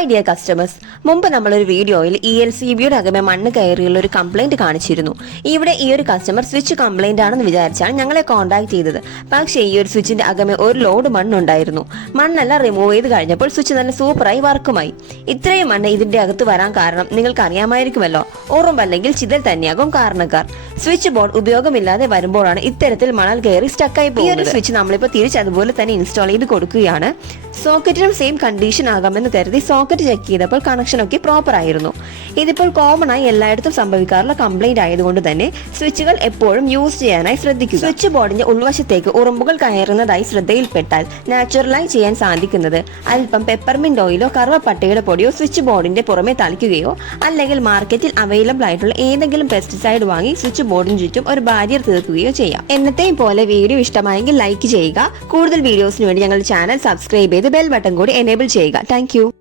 Hi dear customers, മുമ്പ് നമ്മളൊരു വീഡിയോയിൽ ELCBയുടെ അകമേ മണ്ണ് കയറിയുള്ള ഒരു കംപ്ലൈന്റ് കാണിച്ചിരുന്നു. ഇവിടെ ഈ ഒരു കസ്റ്റമർ സ്വിച്ച് കംപ്ലൈന്റ് ആണെന്ന് വിചാരിച്ചാണ് ഞങ്ങളെ കോൺടാക്ട് ചെയ്തത്. പക്ഷേ ഈ ഒരു സ്വിച്ചിന്റെ അകമേ ഒരു ലോഡ് മണ്ണുണ്ടായിരുന്നു. മണ്ണെല്ലാം റിമൂവ് ചെയ്ത് കഴിഞ്ഞപ്പോൾ സ്വിച്ച് നല്ല സൂപ്പറായി വർക്കുമായി. ഇത്രയും മണ്ണ് ഇതിന്റെ അകത്ത് വരാൻ കാരണം നിങ്ങൾക്ക് അറിയാമായിരിക്കുമല്ലോ. ഉറുമ്പല്ലെങ്കിൽ ചിതൽ തന്നെയാകും കാരണക്കാർ. സ്വിച്ച് ബോർഡ് ഉപയോഗമില്ലാതെ വരുമ്പോഴാണ് ഇത്തരത്തിൽ മണൽ കയറി സ്റ്റക്കായി പോകുന്നത്. ഈ ഒരു സ്വിച്ച് നമ്മളിപ്പോൾ തിരിച്ച് അതുപോലെ തന്നെ ഇൻസ്റ്റാൾ ചെയ്ത് കൊടുക്കുകയാണ്. സോക്കറ്റിനും സെയിം കണ്ടീഷൻ ആകാമെന്ന് കരുതി സോക്കറ്റ് ചെക്ക് ചെയ്തപ്പോൾ കണക്ഷൻ ഒക്കെ പ്രോപ്പർ ആയിരുന്നു. ഇതിപ്പോൾ കോമൺ ആയി എല്ലായിടത്തും സംഭവിക്കാറുള്ള കംപ്ലൈന്റ് ആയതുകൊണ്ട് തന്നെ സ്വിച്ചുകൾ എപ്പോഴും യൂസ് ചെയ്യാനായി ശ്രദ്ധിക്കുക. സ്വിച്ച് ബോർഡിന്റെ ഉൾവശത്തേക്ക് ഉറുമ്പുകൾ കയറുന്നതായി ശ്രദ്ധയിൽപ്പെട്ടാൽ നാച്ചുറലായി ചെയ്യാൻ സാധിക്കുന്നത് അല്പം പെപ്പർമിന്റ് ഓയിലോ കറുവപ്പട്ടയുടെ പൊടിയോ സ്വിച്ച് ബോർഡിന്റെ പുറമെ തളിക്കുകയോ അല്ലെങ്കിൽ മാർക്കറ്റിൽ അവൈലബിൾ ആയിട്ടുള്ള ഏതെങ്കിലും പെസ്റ്റിസൈഡ് വാങ്ങി സ്വിച്ച് ബോർഡിന് ചുറ്റും ഒരു ബാരിയർ തീർക്കുകയോ ചെയ്യാം. എന്നത്തെയും പോലെ വീഡിയോ ഇഷ്ടമായെങ്കിൽ ലൈക്ക് ചെയ്യുക. കൂടുതൽ വീഡിയോസിന് വേണ്ടി ഞങ്ങളുടെ ചാനൽ സബ്സ്ക്രൈബ് ചെയ്ത് ബെൽ ബട്ടൺ കൂടി എനേബിൾ ചെയ്യുക. താങ്ക്